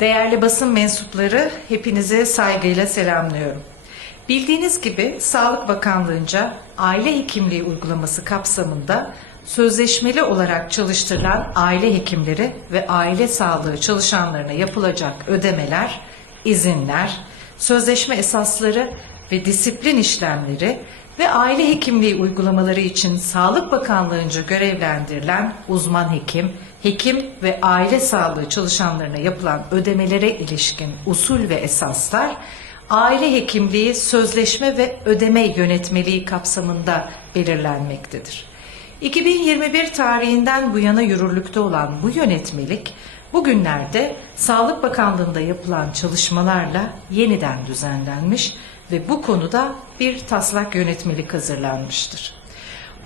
Değerli basın mensupları, hepinize saygıyla selamlıyorum. Bildiğiniz gibi Sağlık Bakanlığı'nca aile hekimliği uygulaması kapsamında sözleşmeli olarak çalıştırılan aile hekimleri ve aile sağlığı çalışanlarına yapılacak ödemeler, izinler, sözleşme esasları ve disiplin işlemleri ve aile hekimliği uygulamaları için Sağlık Bakanlığı'nca görevlendirilen uzman hekim, hekim ve aile sağlığı çalışanlarına yapılan ödemelere ilişkin usul ve esaslar aile hekimliği sözleşme ve ödeme yönetmeliği kapsamında belirlenmektedir. 2021 tarihinden bu yana yürürlükte olan bu yönetmelik bugünlerde Sağlık Bakanlığı'nda yapılan çalışmalarla yeniden düzenlenmiş ve bu konuda bir taslak yönetmelik hazırlanmıştır.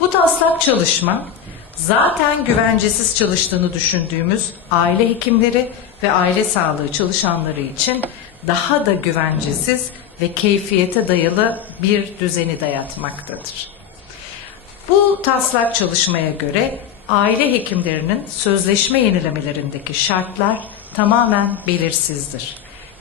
Bu taslak çalışma zaten güvencesiz çalıştığını düşündüğümüz aile hekimleri ve aile sağlığı çalışanları için daha da güvencesiz ve keyfiyete dayalı bir düzeni dayatmaktadır. Bu taslak çalışmaya göre aile hekimlerinin sözleşme yenilemelerindeki şartlar tamamen belirsizdir.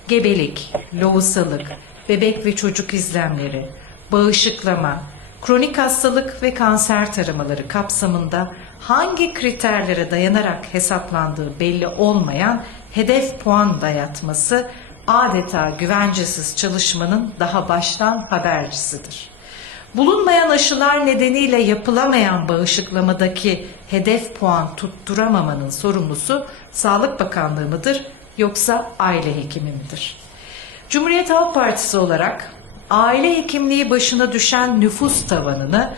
Gebelik, lohusalık, bebek ve çocuk izlemleri, bağışıklama, kronik hastalık ve kanser taramaları kapsamında hangi kriterlere dayanarak hesaplandığı belli olmayan hedef puan dayatması adeta güvencesiz çalışmanın daha baştan habercisidir. Bulunmayan aşılar nedeniyle yapılamayan bağışıklamadaki hedef puan tutturamamanın sorumlusu Sağlık Bakanlığı mıdır yoksa aile hekimi midir? Cumhuriyet Halk Partisi olarak aile hekimliği başına düşen nüfus tavanını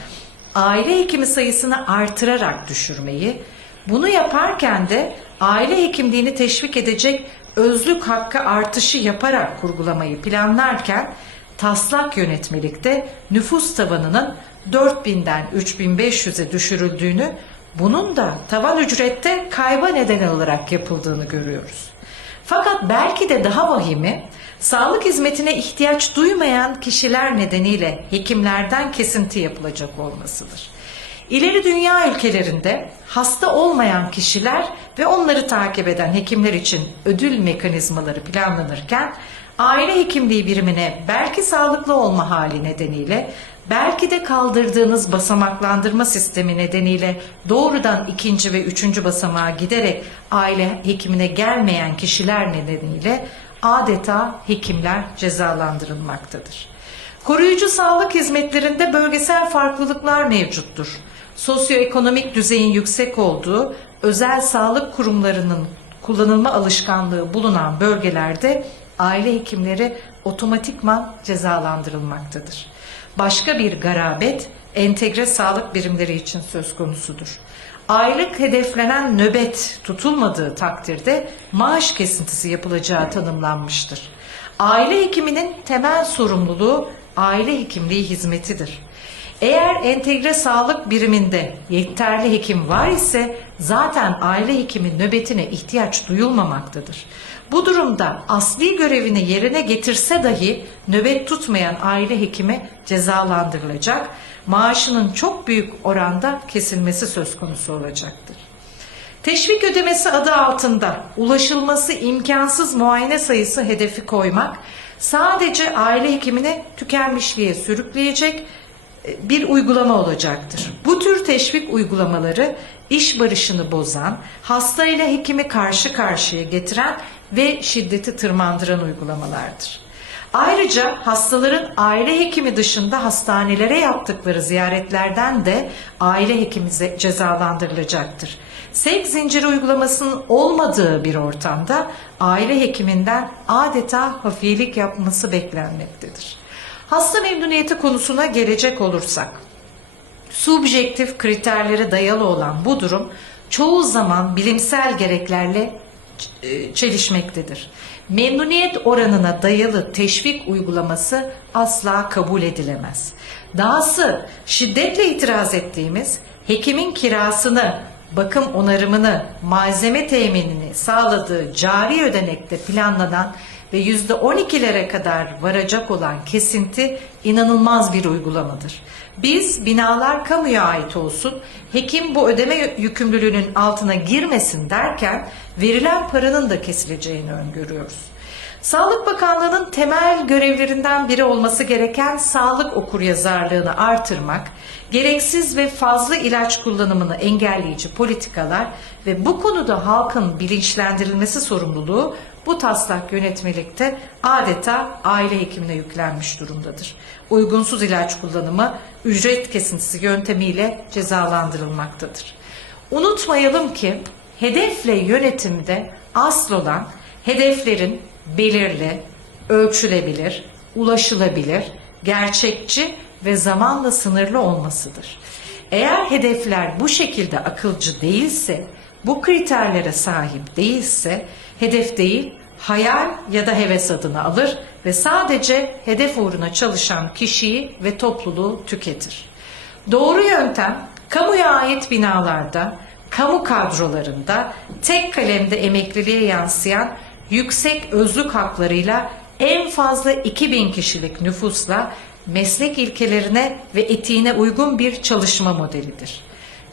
aile hekimi sayısını artırarak düşürmeyi, bunu yaparken de aile hekimliğini teşvik edecek özlük hakkı artışı yaparak kurgulamayı planlarken taslak yönetmelikte nüfus tavanının 4000'den 3500'e düşürüldüğünü, bunun da tavan ücrette kayba neden olarak yapıldığını görüyoruz. Fakat belki de daha vahimi, sağlık hizmetine ihtiyaç duymayan kişiler nedeniyle hekimlerden kesinti yapılacak olmasıdır. İleri dünya ülkelerinde hasta olmayan kişiler ve onları takip eden hekimler için ödül mekanizmaları planlanırken aile hekimliği birimine belki sağlıklı olma hali nedeniyle belki de kaldırdığınız basamaklandırma sistemi nedeniyle doğrudan ikinci ve üçüncü basamağa giderek aile hekimine gelmeyen kişiler nedeniyle adeta hekimler cezalandırılmaktadır. Koruyucu sağlık hizmetlerinde bölgesel farklılıklar mevcuttur. Sosyoekonomik düzeyin yüksek olduğu özel sağlık kurumlarının kullanılma alışkanlığı bulunan bölgelerde aile hekimleri otomatikman cezalandırılmaktadır. Başka bir garabet entegre sağlık birimleri için söz konusudur. Aylık hedeflenen nöbet tutulmadığı takdirde maaş kesintisi yapılacağı tanımlanmıştır. Aile hekiminin temel sorumluluğu aile hekimliği hizmetidir. Eğer entegre sağlık biriminde yeterli hekim var ise zaten aile hekimin nöbetine ihtiyaç duyulmamaktadır. Bu durumda asli görevini yerine getirse dahi nöbet tutmayan aile hekimi cezalandırılacak, maaşının çok büyük oranda kesilmesi söz konusu olacaktır. Teşvik ödemesi adı altında ulaşılması imkansız muayene sayısı hedefi koymak sadece aile hekimine tükenmişliğe sürükleyecek bir uygulama olacaktır. Bu tür teşvik uygulamaları iş barışını bozan, hasta ile hekimi karşı karşıya getiren ve şiddeti tırmandıran uygulamalardır. Ayrıca hastaların aile hekimi dışında hastanelere yaptıkları ziyaretlerden de aile hekimi cezalandırılacaktır. Sevk zinciri uygulamasının olmadığı bir ortamda aile hekiminden adeta hafiyelik yapması beklenmektedir. Hasta memnuniyeti konusuna gelecek olursak, subjektif kriterlere dayalı olan bu durum çoğu zaman bilimsel gereklerle e, çelişmektedir. Memnuniyet oranına dayalı teşvik uygulaması asla kabul edilemez. Dahası şiddetle itiraz ettiğimiz hekimin kirasını bakım onarımını, malzeme teminini sağladığı cari ödenekte planlanan ve %12'lere kadar varacak olan kesinti inanılmaz bir uygulamadır. Biz binalar kamuya ait olsun, hekim bu ödeme yükümlülüğünün altına girmesin derken verilen paranın da kesileceğini öngörüyoruz. Sağlık Bakanlığı'nın temel görevlerinden biri olması gereken sağlık okuryazarlığını artırmak, gereksiz ve fazla ilaç kullanımını engelleyici politikalar ve bu konuda halkın bilinçlendirilmesi sorumluluğu bu taslak yönetmelikte adeta aile hekimine yüklenmiş durumdadır. Uygunsuz ilaç kullanımı ücret kesintisi yöntemiyle cezalandırılmaktadır. Unutmayalım ki hedefle yönetimde asıl olan hedeflerin belirli, ölçülebilir, ulaşılabilir, gerçekçi ve zamanla sınırlı olmasıdır. Eğer hedefler bu şekilde akılcı değilse, bu kriterlere sahip değilse, hedef değil, hayal ya da heves adını alır ve sadece hedef uğruna çalışan kişiyi ve topluluğu tüketir. Doğru yöntem, kamuya ait binalarda, kamu kadrolarında tek kalemde emekliliğe yansıyan yüksek özlük haklarıyla en fazla 2000 kişilik nüfusla meslek ilkelerine ve etiğine uygun bir çalışma modelidir.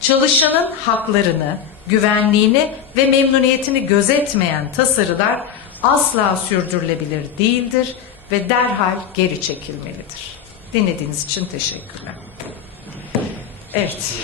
Çalışanın haklarını, güvenliğini ve memnuniyetini gözetmeyen tasarılar asla sürdürülebilir değildir ve derhal geri çekilmelidir. Dinlediğiniz için teşekkürler. Evet.